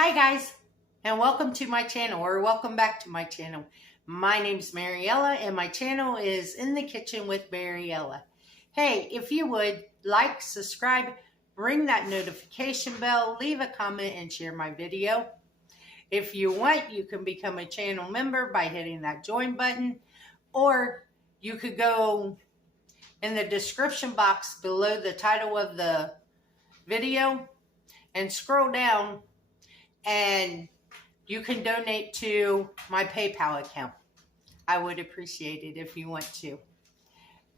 Hi guys, and welcome to my channel, or welcome back to my channel. My name's Mariella, and my channel is In the Kitchen with Mariella. Hey, if you would like, subscribe, ring that notification bell, leave a comment, and share my video. If you want, you can become a channel member by hitting that join button, or you could go in the description box below the title of the video and scroll down, and you can donate to my PayPal account. I would appreciate it if you want to.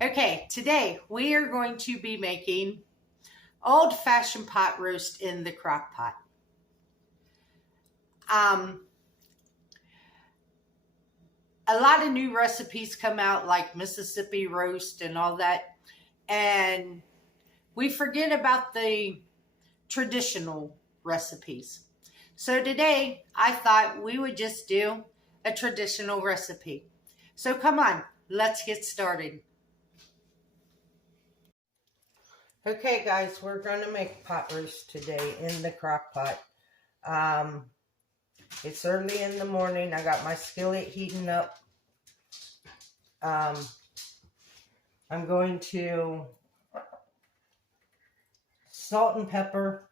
Okay, today we are going to be making old-fashioned pot roast in the crock pot. A lot of new recipes come out like Mississippi roast and all that, and we forget about the traditional recipes. So today, I thought we would just do a traditional recipe. So come on, let's get started. Okay guys, we're going to make pot roast today in the crock pot. It's early in the morning. I got my skillet heating up. I'm going to salt and pepper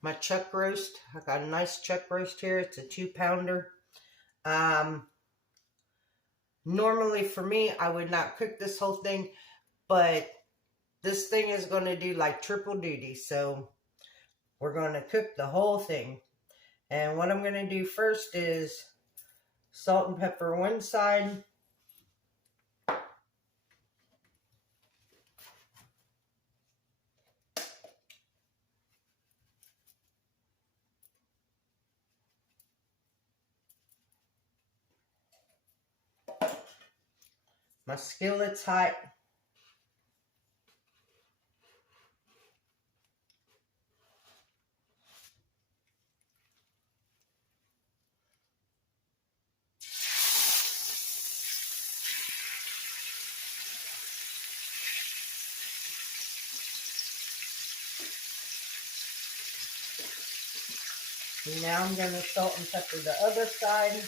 my chuck roast. I got a nice chuck roast here. It's a 2-pounder. Normally for me, I would not cook this whole thing, but this thing is going to do like triple duty. So we're going to cook the whole thing. And what I'm going to do first is salt and pepper one side. My skillet's hot. Now I'm going to salt and pepper the other side.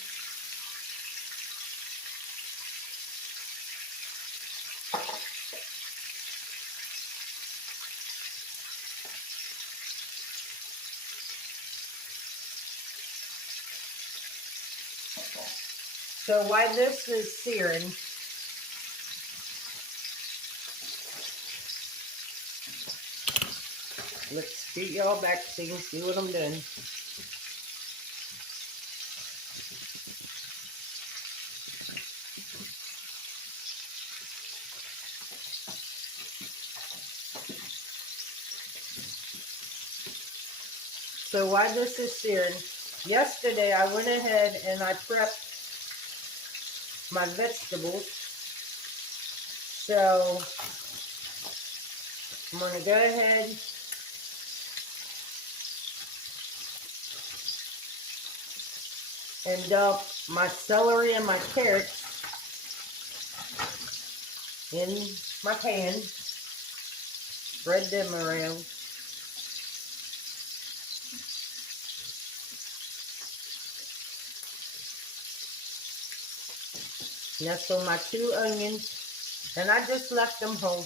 So while this is searing, let's get y'all back so you can see what I'm doing. So while this is searing, yesterday I went ahead and I prepped my vegetables. So I'm going to go ahead and dump my celery and my carrots in my pan. Spread them around. That's on my 2 onions, and I just left them whole.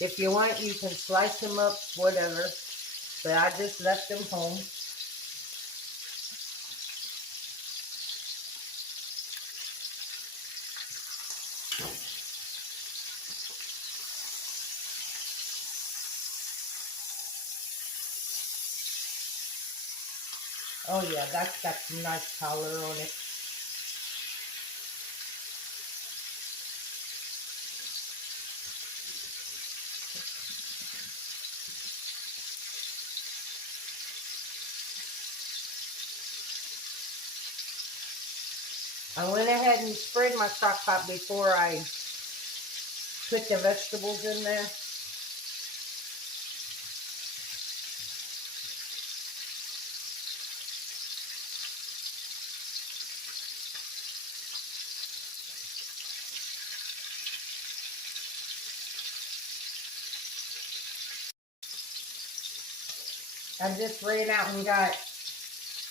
If you want, you can slice them up, whatever, but I just left them whole. Oh yeah, that's got some nice color on it. I went ahead and sprayed my crock pot before I put the vegetables in there. I just ran out and got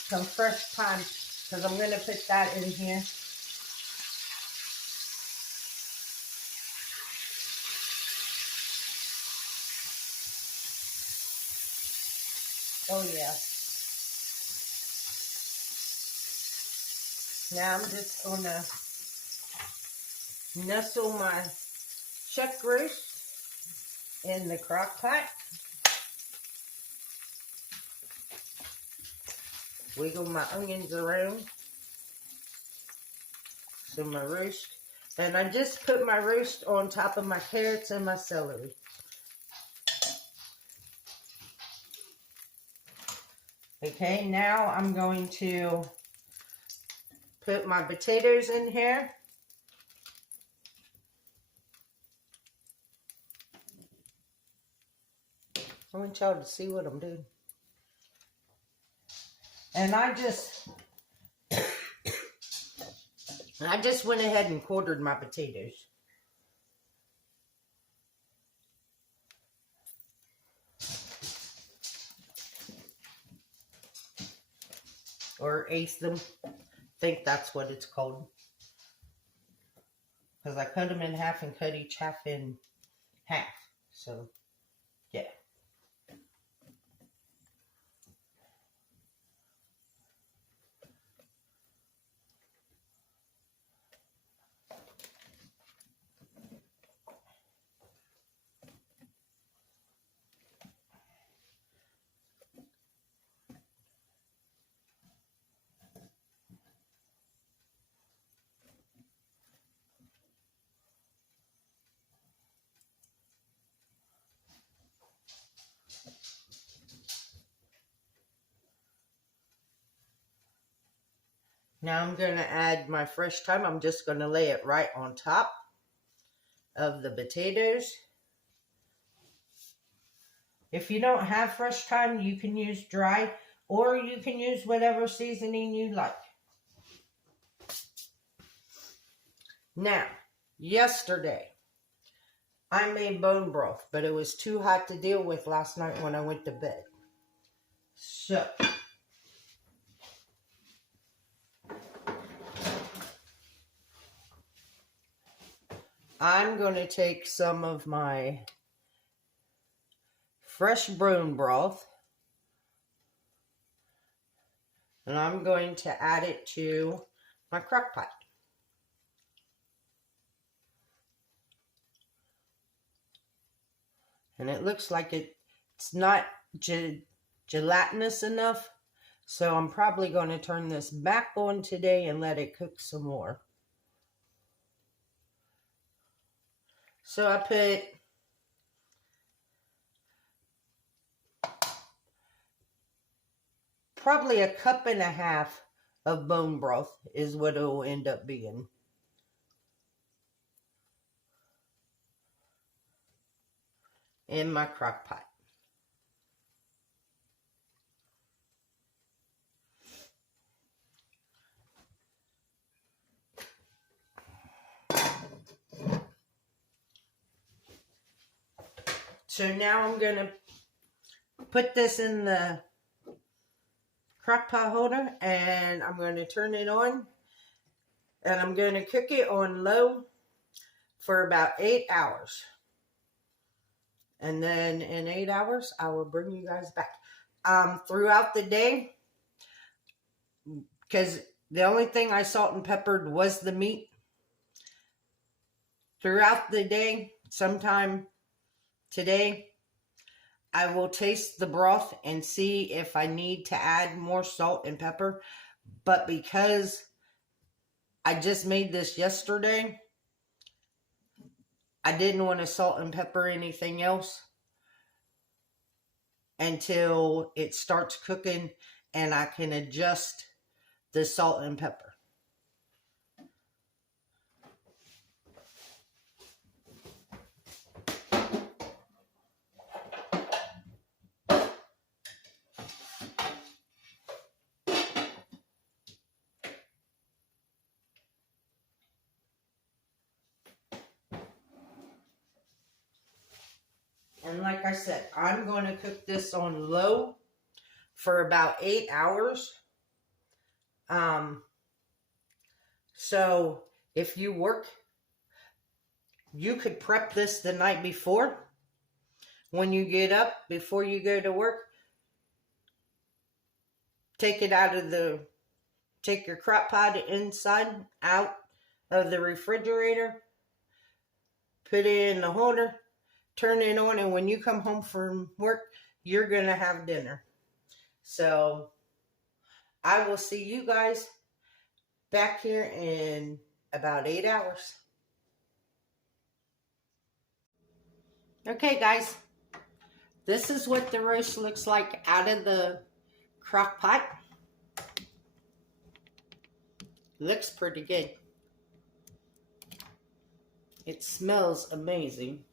some fresh thyme because I'm going to put that in here. Oh yeah. Now I'm just going to nestle my chuck roast in the crock pot. Wiggle my onions around. So my roast. And I just put my roast on top of my carrots and my celery. Okay, now I'm going to put my potatoes in here. I want y'all to see what I'm doing. And I just went ahead and quartered my potatoes. Or eighth them. I think that's what it's called. Because I cut them in half and cut each half in half. So, yeah. Now I'm going to add my fresh thyme. I'm just going to lay it right on top of the potatoes. If you don't have fresh thyme, you can use dry, or you can use whatever seasoning you like. Now, yesterday, I made bone broth, but it was too hot to deal with last night when I went to bed. So, I'm going to take some of my fresh bone broth, and I'm going to add it to my crock pot. And it looks like it's not gelatinous enough, so I'm probably going to turn this back on today and let it cook some more. So I put probably 1.5 cups of bone broth is what it will end up being. In my crock pot. So now I'm going to put this in the crock pot holder and I'm going to turn it on and I'm going to cook it on low for about 8 hours. And then in 8 hours, I will bring you guys back. Throughout the day, because the only thing I salt and peppered was the meat. Throughout the day, sometime today, I will taste the broth and see if I need to add more salt and pepper. But because I just made this yesterday, I didn't want to salt and pepper anything else until it starts cooking and I can adjust the salt and pepper. And like I said, I'm going to cook this on low for about 8 hours. So if you work, you could prep this the night before. When you get up, before you go to work, take it out of the, take your Crock-Pot inside, out of the refrigerator, put it in the holder, turn it on, and when you come home from work, you're going to have dinner. So I will see you guys back here in about 8 hours. Okay, guys, this is what the roast looks like out of the Crock-Pot. Looks pretty good. It smells amazing.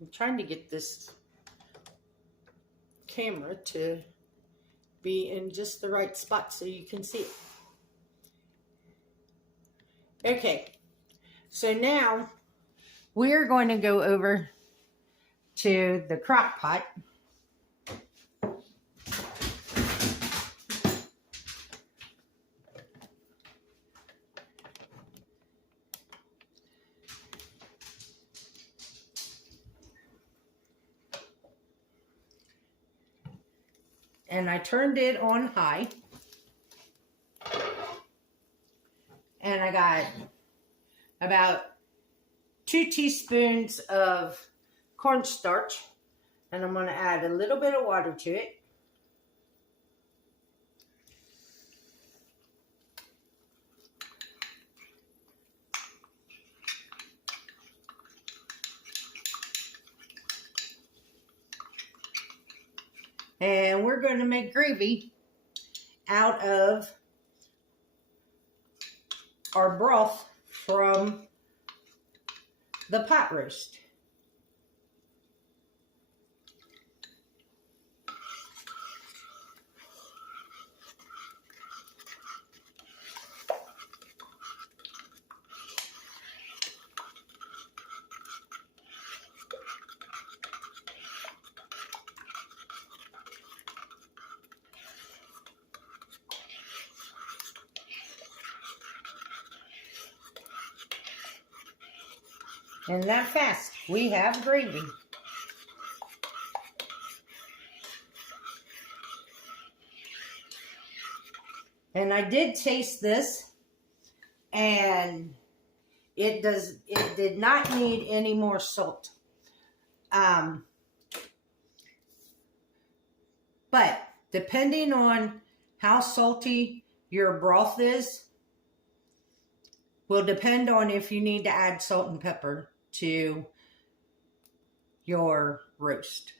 I'm trying to get this camera to be in just the right spot so you can see it. Okay, so now we're going to go over to the Crock-Pot. And I turned it on high. And I got about 2 teaspoons of cornstarch. And I'm going to add a little bit of water to it. And we're going to make gravy out of our broth from the pot roast. And that fast, we have gravy. And I did taste this, and it did not need any more salt. But depending on how salty your broth is, will depend on if you need to add salt and pepper to your roast.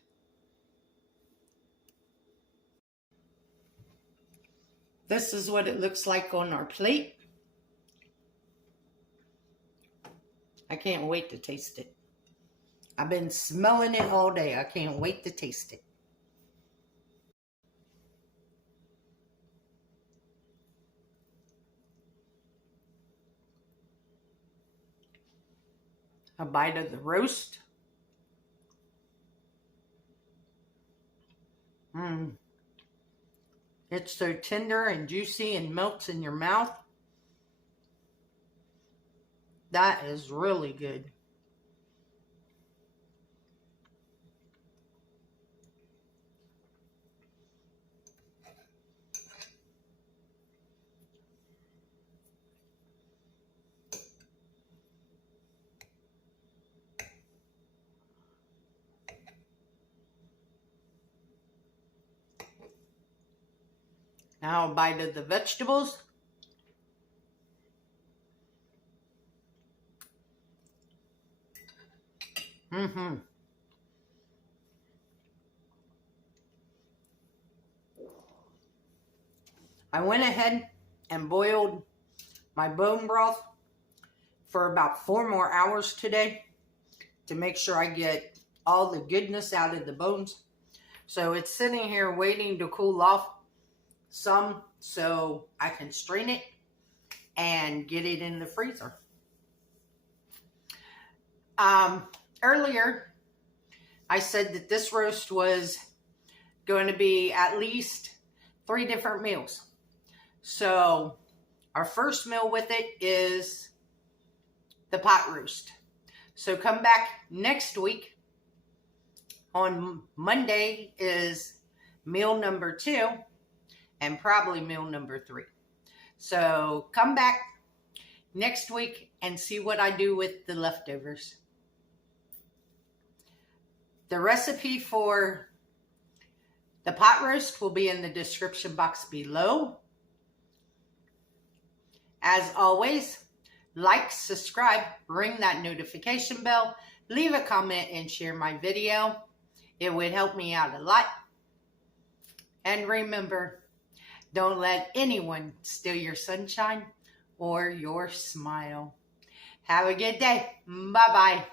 This is what it looks like on our plate. I can't wait to taste it. I've been smelling it all day. I can't wait to taste it. A bite of the roast. It's so tender and juicy and melts in your mouth. That is really good. Now a bite of the vegetables. I went ahead and boiled my bone broth for about 4 more hours today to make sure I get all the goodness out of the bones. So it's sitting here waiting to cool off some so I can strain it and get it in the freezer. Earlier, I said that this roast was going to be at least 3 different meals. So our first meal with it is the pot roast. So come back next week. On Monday is meal number 2 and probably meal number 3. So come back next week and see what I do with the leftovers. The recipe for the pot roast will be in the description box below. As always, like, subscribe, ring that notification bell, leave a comment, and share my video. It would help me out a lot. And remember, don't let anyone steal your sunshine or your smile. Have a good day. Bye-bye.